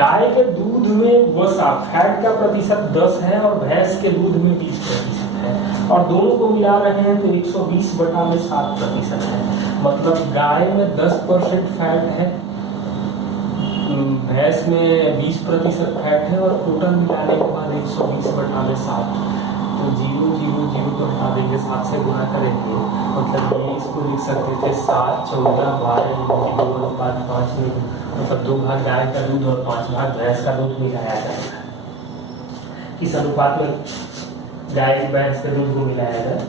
गाय के दूध में वसा फैट का प्रतिशत 10 है और भैंस के दूध में 20% है, और दोनों को मिला रहे हैं तो 120/7% है। मतलब गाय में 10% फैट है, भैंस में 20% फैट है, और टोटल मिलाने के बाद 120/7, तो 0 तो हटा देंगे, 7 से गुणा करेंगे। मतलब ये इसको लिख सकते थे 7, 14, 12 2:5 में, मतलब 2 भाग गाय का दूध और 5 भाग भैंस का दूध मिलाया जाएगा। इस अनुपात में गाय भैंस के दूध को मिलाया जाए।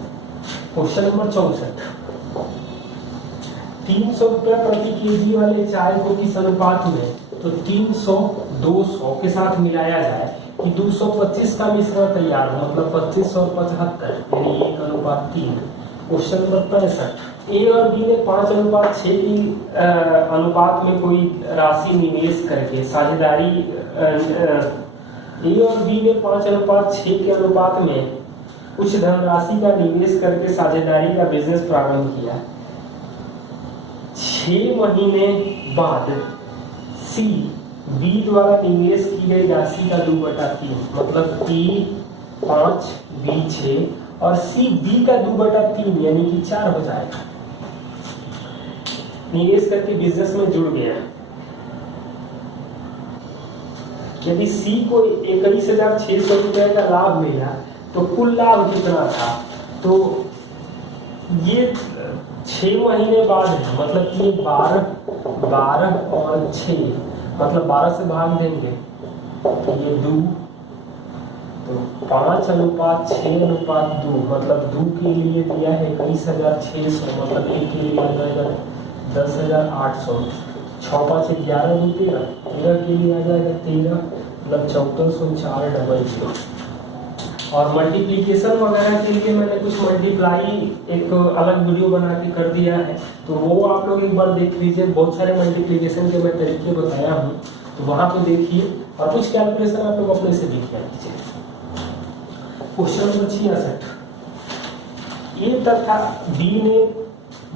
क्वेश्चन नंबर 64, 300 रुपये प्रति केजी वाले चाय को किस अनुपात में, तो 300 200 के साथ मिलाया जाए कि 225 का मिश्रण तैयार हो, मतलब 25 और 75 यानी 1:3। क्वेश्चन नंबर 65, ए और बी ने 5:6 की अनुपात में कोई राशि निवेश करके साझेदारी, ए और बी ने 5:6 के अनुपात में कुछ धनराशि का निवेश करके साझेदारी का बिजनेस प्रारंभ किया। 6 महीने बाद सी बी द्वारा निवेश की गई राशि का 2/3, मतलब ए 5 बी 6 और सी बी का 2/3 यानी कि 4 हो जाएगा। निवेश करके बिजनेस में जुड़ गया। यदि सी को 21,600 रुपए का लाभ मिला तो कुल लाभ कितना था, तो ये 6 महीने बाद है, मतलब ये 12 और 6, मतलब 12 से भाग देंगे तो ये 2, तो 5:6:2, मतलब 2 के लिए दिया है 21,600, मतलब 1 के लिए आ जाएगा 10,800, 6 5 11 2 13 के लिए आ जाएगा 13, मतलब 1404 और मल्टीप्लीकेशन वगैरह के लिए मैंने कुछ मल्टीप्लाई एक अलग वीडियो बना के कर दिया है, तो वो आप लोग एक बार देख लीजिए। बहुत सारे मल्टीप्लीकेशन के मैं तरीके बताया हूँ, तो वहाँ पे देखिए और कुछ कैलकुलेशन आप लोग अपने से भी किया कीजिए। क्वेश्चन नंबर 66, ए तथा बी ने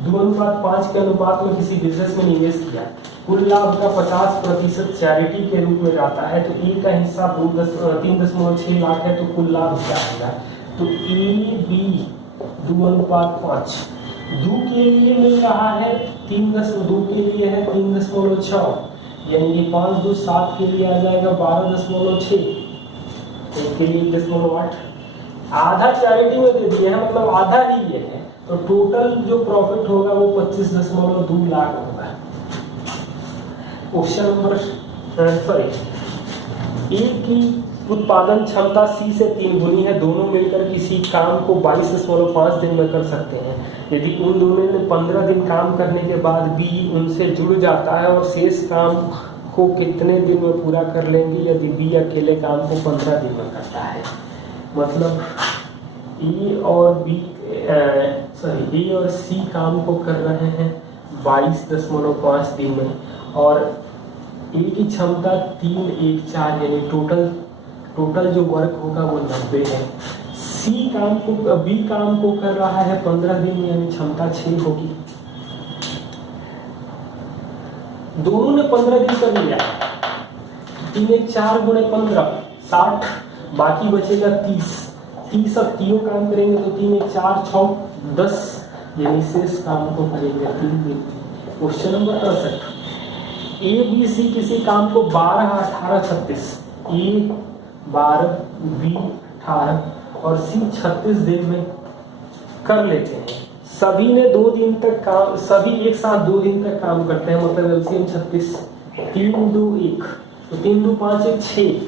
2:5 के अनुपात में किसी बिजनेस में निवेश किया। कुल लाभ का 50% चैरिटी के रूप में जाता है, तो ए का हिस्सा 3.6 लाख है, तो कुल लाभ क्या आएगा, तो ए बी 2:5, 2 के लिए मिल रहा है 2 के लिए है 3.6, यानी कि 5 2 7 के लिए आ जाएगा 12.6, एक के लिए 1.8, आधा चैरिटी में दे दिया है, मतलब आधा ही ये है, तो टोटल जो प्रॉफिट होगा वो 25.2 लाख होगा। क्वेश्चन नंबर ए की उत्पादन क्षमता सी से 3 गुनी है, दोनों मिलकर किसी काम को 22.5 दिन में कर सकते हैं। यदि उन दोनों ने 15 दिन काम करने के बाद बी उनसे जुड़ जाता है और शेष काम को कितने दिन में पूरा कर लेंगे यदि बी अकेले काम को 15 दिन में करता है। मतलब ए और सी काम को कर रहे हैं 22.5 दिन में, और ए की क्षमता 314 यानी टोटल जो वर्क होगा वो 90 है। बी काम को कर रहा है 15 दिन में, यानी क्षमता 6 होगी। दोनों ने 15 दिन कर लिया, 3 1 4 गुणे 15 60, बाकी बचेगा 30 अब तीनों काम करेंगे तो 3 1 4 6 10, यानी शेष काम को करेंगे 3 दिन। Question number 68, A B C किसी काम को 12 18 36, ए 12 बी 18 और सी 36 दिन में कर लेते हैं। सभी ने 2 दिन तक काम, सभी एक साथ 2 दिन तक काम करते हैं, मतलब एलसीएम 36, 3 2 1, तो 3 2 5 1 6,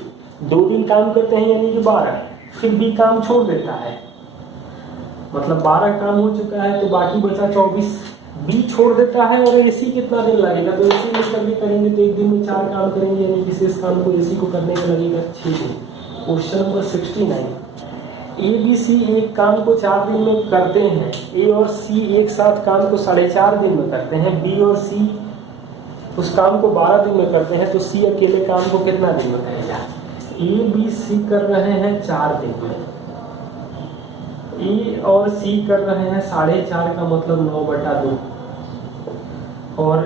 2 दिन काम करते हैं यानी कि 12, फिर बी काम छोड़ देता है, मतलब 12 काम हो चुका है तो बाकी बचा 24, बी छोड़ देता है और एसी कितना दिन लगेगा, तो एसी में सभी करेंगे तो एक दिन में 4 काम करेंगे, यानी विशेष काम को एसी को करने में लगेगा 6 दिन। Question number 69, A B C एक काम को 4 दिन में करते हैं, ए और सी एक साथ काम को 4.5 दिन में करते हैं, बी और सी उस काम को 12 दिन में करते हैं, तो सी अकेले काम को कितना दिन में करेगा। ए बी सी कर रहे हैं 4 दिन में, ए और सी कर रहे हैं 4.5 का मतलब 9/2, और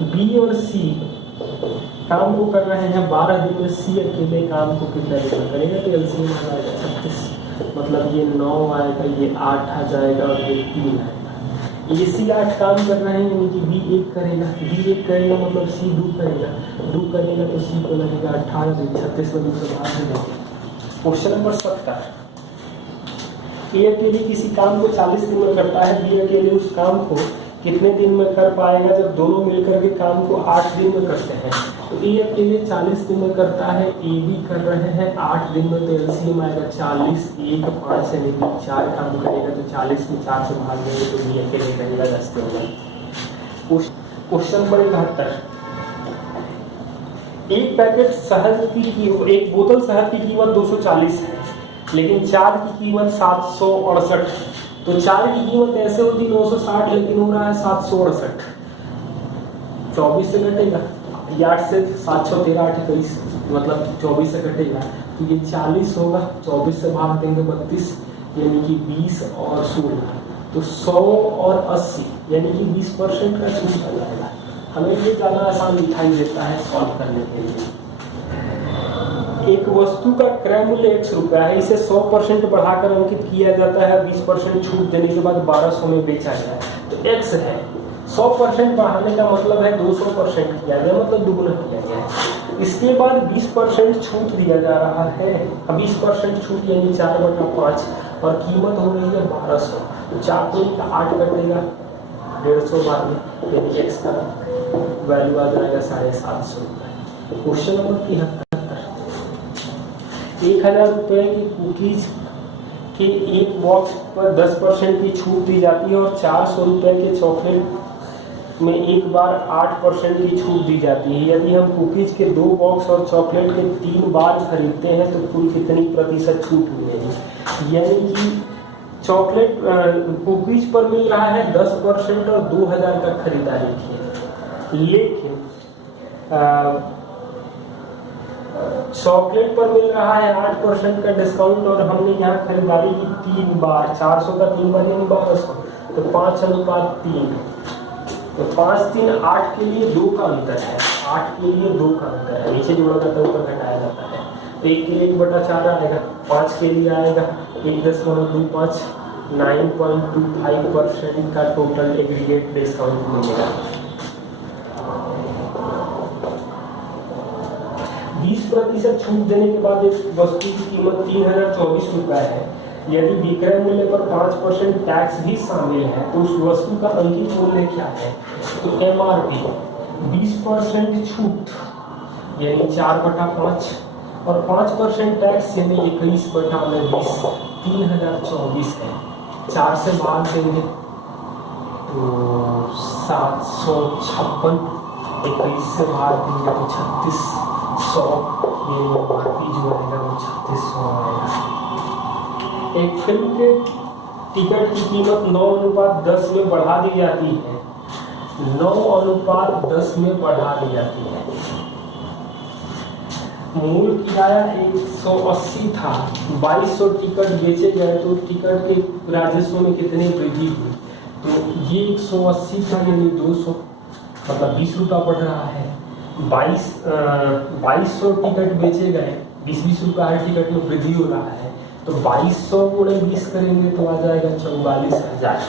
बी और सी काम को कर रहे हैं 12 दिन में, सी अकेले काम को कितना दिन में करेगा, तो एलसीएम आ जाएगा 36, मतलब ये 9 आएगा, ये 8 आ जाएगा और ये 3 आएगा। ये सी 8 काम कर रहे हैं, यानी कि बी 1 करेगा, बी 1 करेगा मतलब सी 2 करेगा, 2 करेगा तो सी को लगेगा 18, 36 में दूसरे बात हो जाएगी। क्वेश्चन नंबर 70, ए अकेले किसी काम को 40 दिन में करता है, बी अकेले उस काम को कितने दिन में कर पाएगा जब दोनों मिलकर के काम को 8 दिन में करते हैं। तो ए अकेले 40 दिन में करता है, ए भी कर रहे हैं 8 दिन में, तो एलसीएम आएगा 40, 1 5 यानी कि 4 काम करेगा, तो 40 में 4 से भाग देंगे तो बी अकेले करेगा 10 दिन में। क्वेश्चन नंबर 71, एक पैकेट शहद की एक बोतल शहद की कीमत 240 है, लेकिन 4 की कीमत 768, तो 4 की कीमत ऐसे होती 960, लेकिन हो रहा है 768, 24 से घटेगा, 8 से 7 13 8 21, मतलब 24 से घटेगा, तो ये 40 होगा, 24 से भाग देंगे 32, यानी कि 20 और 16, तो 100 और 80 यानी कि 20% का छूट आ जाएगा। हमें ये ज़्यादा आसान दिखाई देता है सॉल्व करने के लिए। एक वस्तु का क्रय मूल्य 100 रुपया है, इसे 100% बढ़ाकर अंकित किया जाता है, 20% छूट देने के बाद 1200 में बेचा गया है, तो x है, 100% बढ़ाने का मतलब है 200% किया गया, मतलब दुगुना किया गया है। इसके बाद 20% छूट दिया जा रहा है, 20% छूट यानी 4/5 और कीमत हो रही है 1200, तो 4 को 8 कटेगा 150 बार में, यानी x का वैल्यू आ जाएगा 750 रुपये। क्वेश्चन नंबर 73, 1000 रुपये की कुकीज के एक बॉक्स पर 10% की छूट दी जाती है और 400 रुपये के चॉकलेट में एक बार 8% की छूट दी जाती है। यदि हम कुकीज के 2 बॉक्स और चॉकलेट के 3 बार खरीदते हैं तो कुल कितनी प्रतिशत छूट मिलेगी। यानी कि चॉकलेट कुकीज पर मिल रहा है 10% और 2000 का खरीदारी की, लेकिन चॉकलेट पर मिल रहा है 8% का डिस्काउंट और हमने यहाँ खरीदारी की 3 बार, 400 का 3 बार यानी 1200, तो 5:3, तो 5 3 8 के लिए 2 का अंतर है, 8 के लिए 2 का अंतर है, नीचे जोड़ा जाता है ऊपर घटाया जाता है, तो 1 के लिए 1/4 आएगा, 5 के लिए आएगा 1.25, 9.25% का टोटल एग्रीगेट डिस्काउंट मिलेगा। 20% छूट देने के बाद एक वस्तु की कीमत 3024 रुपये है। यदि विक्रय मूल्य पर 5% टैक्स भी शामिल है तो उस वस्तु का अंकित मूल्य क्या है। तो MRP 20% छूट यानी 4/5 और 5% टैक्स यानी 21/20, 3024 है। 4 से भाग देंगे तो 756, 21 से भाग देंगे तो 3600, ये MRP जो रहेगा वो 3600 आएगा। एक फिल्म के टिकट की कीमत 9:10 में बढ़ा दी जाती है, 9:10 में बढ़ा दी जाती है। मूल किराया 180 था, 2200 टिकट बेचे गए तो टिकट के राजस्व में कितनी वृद्धि हुई। तो ये 180 था यानी 200, मतलब 20 रुपया बढ़ रहा है। 2200 टिकट बेचे गए, 20-20 रुपया हर टिकट में वृद्धि हो रहा है, तो 2200 × 20 करेंगे तो आ जाएगा 44,000।